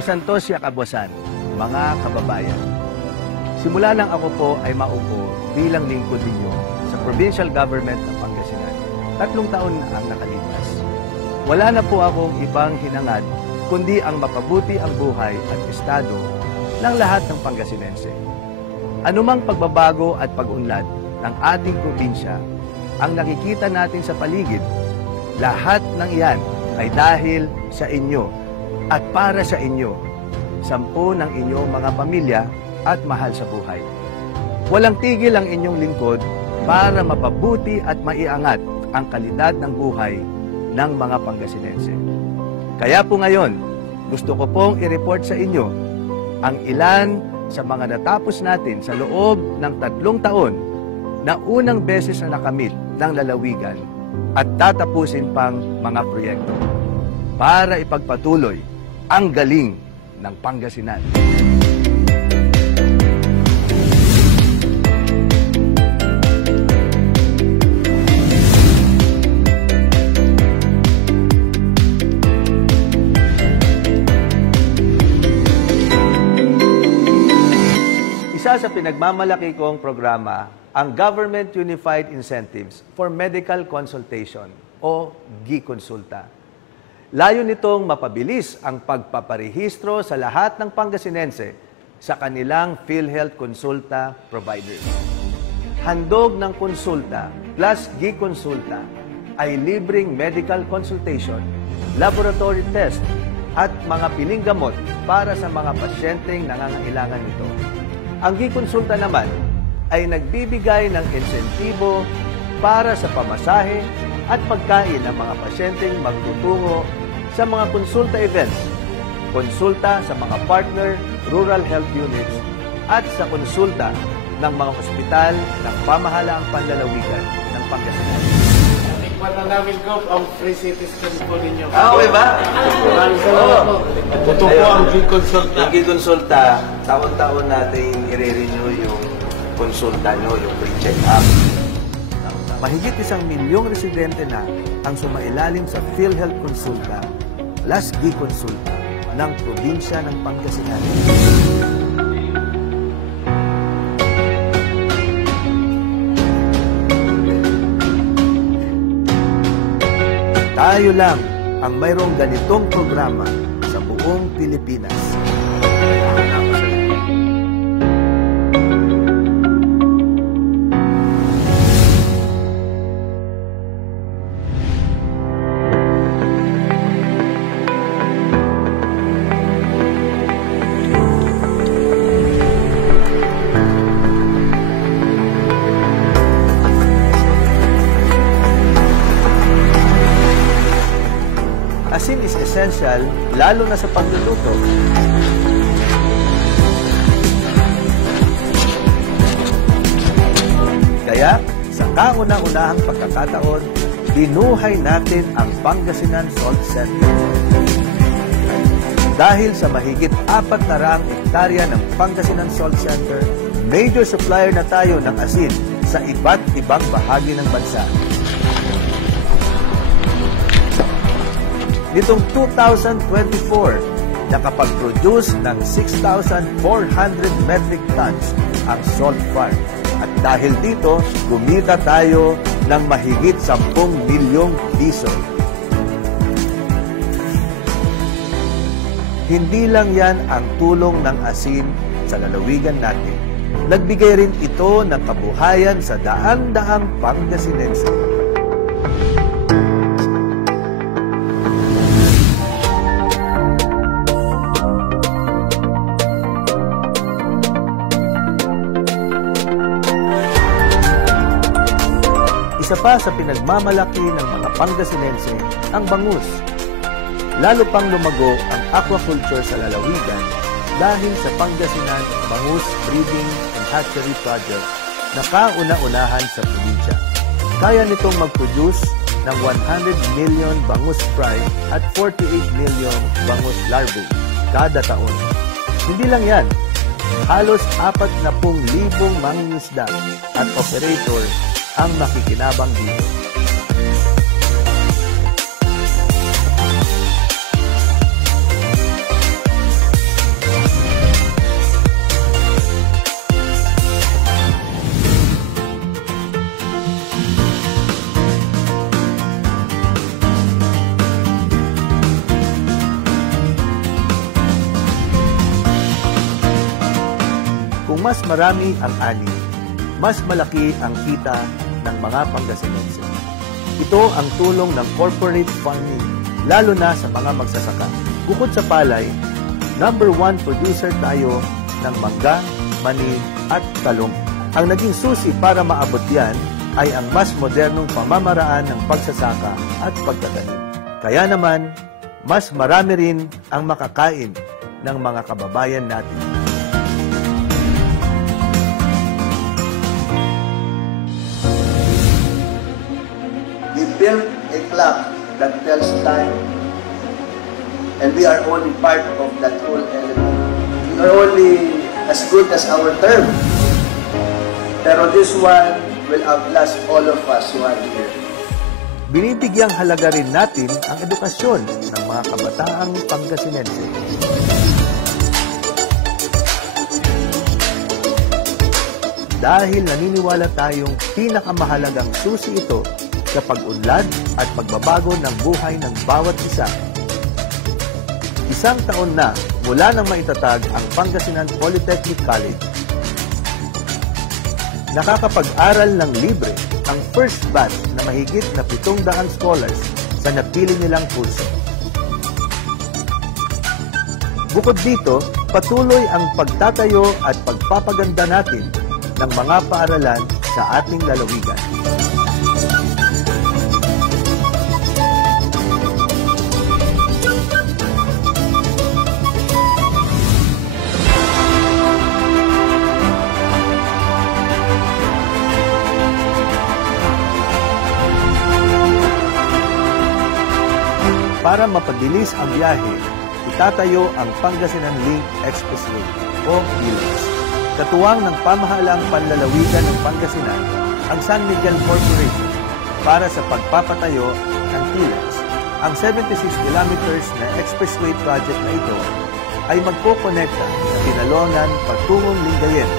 Masantos siya kabusan, mga kababayan. Simula nang ako po ay maupo bilang lingkod ninyo sa Provincial Government ng Pangasinan. 3 taon na ang nakalipas. Wala na po akong ibang hinangad kundi ang mapabuti ang buhay at estado ng lahat ng Pangasinense. Anumang pagbabago at pag-unlad ng ating probinsya ang nakikita natin sa paligid, lahat ng iyan ay dahil sa inyo at para sa inyo, 10 ng inyong mga pamilya at mahal sa buhay. Walang tigil ang inyong lingkod para mapabuti at maiangat ang kalidad ng buhay ng mga Pangasinense. Kaya po ngayon, gusto ko pong i-report sa inyo ang ilan sa mga natapos natin sa loob ng 3 taon na unang beses na nakamit ng lalawigan at tatapusin pang mga proyekto para ipagpatuloy ang galing ng Pangasinan. Isa sa pinagmamalaki kong programa, ang Government Unified Incentives for Medical Consultation o GIConsulta. Layo nitong mapabilis ang pagpaparehistro sa lahat ng Pangasinense sa kanilang PhilHealth Consulta providers. Handog ng konsulta plus GIConsulta ay libreng medical consultation, laboratory test at mga piling gamot para sa mga pasyenteng nangangailangan nito. Ang GIConsulta naman ay nagbibigay ng insentibo para sa pamasahe at pagkain ng mga pasyenteng magtutungo sa mga konsulta events, konsulta sa mga partner rural health units at sa konsulta ng mga ospital ng pamahalaang panlalawigan ng Pangasinan. Tikman na namin ko ang free CT scan po ninyo. Okay ba? Maraming salamat po. Totoo po ang GIConsulta. Ang GIConsulta, taon-taon natin i-renew yung konsulta nyo, yung pre-check-up. Mahigit 1 milyong residente na ang sumailalim sa PhilHealth Consulta plus GIConsulta ng probinsya ng Pangasinan. Tayo lang ang mayroong ganitong programa sa buong Pilipinas. Asin is essential, lalo na sa pagluluto. Kaya, sa kauna-unahang pagkakataon, binuhay natin ang Pangasinan Salt Center. Dahil sa mahigit 400 hektarya ng Pangasinan Salt Center, major supplier na tayo ng asin sa iba't ibang bahagi ng bansa. Nitong 2024, nakapag-produce ng 6,400 metric tons ang salt farm. At dahil dito, kumita tayo ng mahigit 10 milyong piso. Hindi lang yan ang tulong ng asin sa lalawigan natin. Nagbigay rin ito ng kabuhayan sa daan-daang Pangasinense. Isa pa sa pinagmamalaki ng mga Pangasinense ang bangus. Lalo pang lumago ang aquaculture sa lalawigan dahil sa Pangasinan Bangus Breeding and Hatchery Project na kauna-unahan sa probinsya. Kaya nitong mag-produce ng 100 million bangus fry at 48 million bangus larvae kada taon. Hindi lang yan, halos 40,000 mangingisda at operator ang makikinabang dito. mas marami ang ani, mas malaki ang kita ng mga Pangasinense. Ito ang tulong ng corporate farming, lalo na sa mga magsasaka. Bukod sa palay, number 1 producer tayo ng mangga, mani at talong. Ang naging susi para maabot yan ay ang mas modernong pamamaraan ng pagsasaka at pagtatanim. Kaya naman, mas marami rin ang makakain ng mga kababayan natin. We built a clock that tells time, and we are only part of that whole element. We are only as good as our term, pero this one will outlast all of us who are here. Binibigyang halaga rin natin ang edukasyon ng mga kabataang Pangasinense. Dahil naniniwala tayong pinakamahalagang susi ito sa pag-unlad at pagbabago ng buhay ng bawat isa. 1 taon na mula nang maitatag ang Pangasinan Polytechnic College. Nakakapag-aral ng libre ang first batch na mahigit na 700 scholars sa napili nilang kurso. Bukod dito, patuloy ang pagtatayo at pagpapaganda natin ng mga paaralan sa ating lalawigan. Para mapabilis ang biyahe, itatayo ang Pangasinan Link Expressway o PLEX. Katuwang ng pamahalaang panlalawigan ng Pangasinan ang San Miguel Corporation para sa pagpapatayo ng PLEX. Ang 76 kilometers na expressway project na ito ay magkokonekta sa Binalonan patungong Lingayen.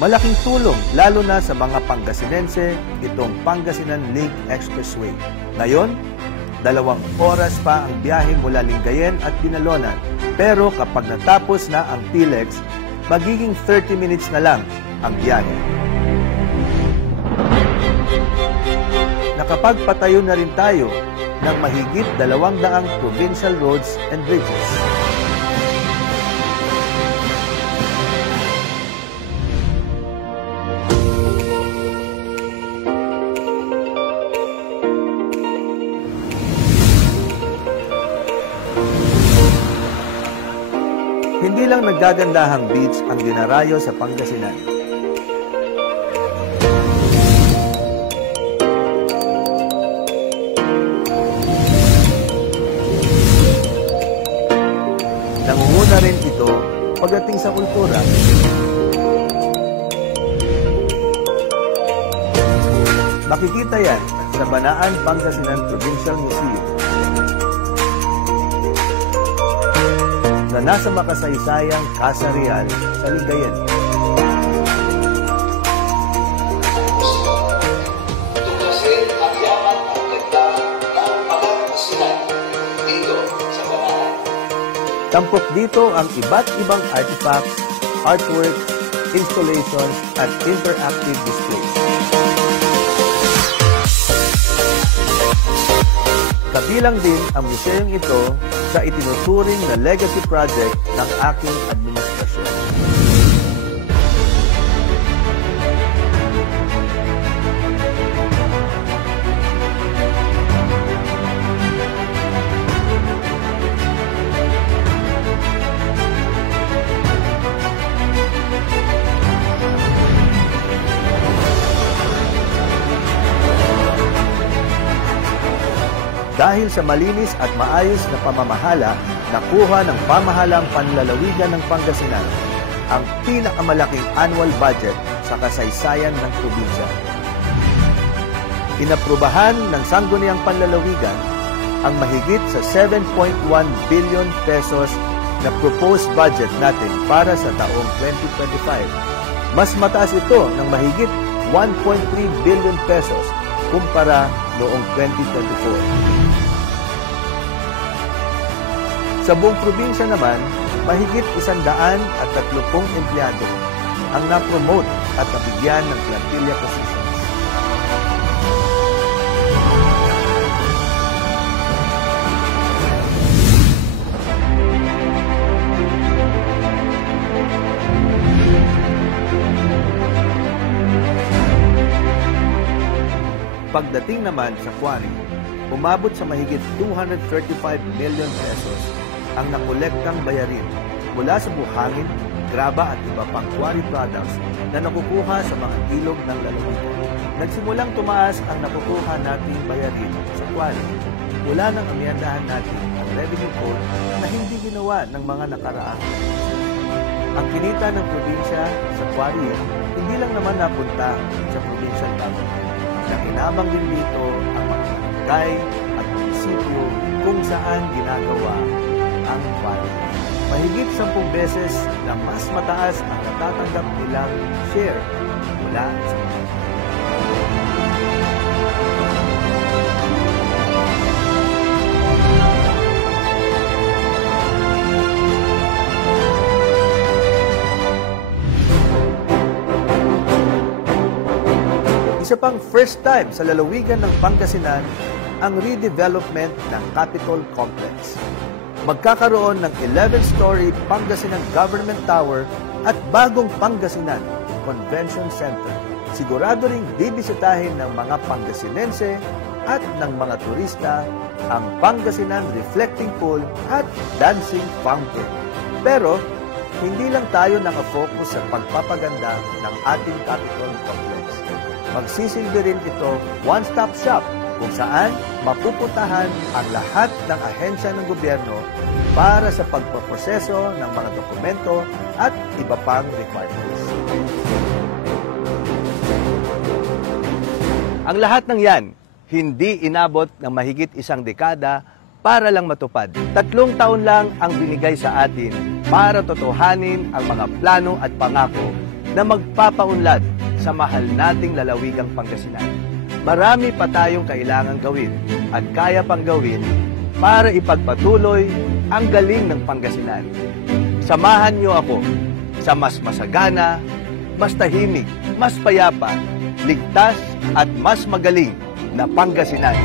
Malaking tulong lalo na sa mga Pangasinense itong Pangasinan Link Expressway. Ngayon, 2 oras pa ang biyahe mula Lingayen at Binalonan. Pero kapag natapos na ang PLEX, magiging 30 minutes na lang ang biyahe. Nakapagpatayo na rin tayo ng mahigit 200 provincial roads and bridges. Hindi lang naggagandahang beach ang dinarayo sa Pangasinan. Nangunguna rin ito pagdating sa kultura. Makikita yan sa Banaan Pangasinan Provincial Museum na nasa makasaysayang Casa Real sa Lingayen. Tuklasin ang yaman at ganda ng Pangasinan dito sa Banaan. Tampok dito ang iba't ibang artifacts, artworks, installations at interactive displays. Kabilang din ang museong ito sa itinuturing na legacy project ng aking administrasyon. Dahil sa malinis at maayos na pamamahala, nakuha ng pamahalaang panlalawigan ng Pangasinan ang pinakamalaking annual budget sa kasaysayan ng probinsya. Inaprubahan ng Sangguniang Panlalawigan ang mahigit sa 7.1 billion pesos na proposed budget natin para sa taong 2025. Mas mataas ito ng mahigit 1.3 billion pesos kumpara noong 2024. Sa buong probinsya naman, mahigit 130 empleyado ang na-promote at nabigyan ng plantilla positions. Pagdating naman sa quarry, umabot sa mahigit 235 million pesos ang nakolektang bayarin mula sa buhangin, graba at iba pang quarry products na nakukuha sa mga ilog ng lalawigan. Nagsimulang tumaas ang nakukuha nating bayarin sa quarry mula nang amyandahan natin ang revenue code na hindi ginawa ng mga nakaraang. Ang kinita ng probinsya sa quarry hindi lang naman napunta sa provincial government. Nakinabang din dito ang mga barangay at munisipyo kung saan ginagawa ang quarry. Mahigit 10 beses na mas mataas ang natatanggap nilang share mula sa mga. Isa pang first time sa lalawigan ng Pangasinan ang redevelopment ng Capitol Complex. Magkakaroon ng 11-story Pangasinan Government Tower at bagong Pangasinan Convention Center. Sigurado ring bibisitahin ng mga Pangasinense at ng mga turista ang Pangasinan Reflecting Pool at Dancing Fountain. Pero hindi lang tayo nakafocus sa pagpapaganda ng ating Capitol Complex. Magsisilbi rin ito one-stop shop kung saan mapupuntahan ang lahat ng ahensya ng gobyerno para sa pagpaproseso ng mga dokumento at iba pang requirements. Ang lahat ng yan, hindi inabot ng mahigit 1 dekada para lang matupad. 3 taon lang ang binigay sa atin para totohanin ang mga plano at pangako na magpapaunlad sa mahal nating lalawigang Pangasinan. Marami pa tayong kailangang gawin at kaya pang gawin para ipagpatuloy ang galing ng Pangasinan. Samahan niyo ako sa mas masagana, mas tahimik, mas payapa, ligtas at mas magaling na Pangasinan.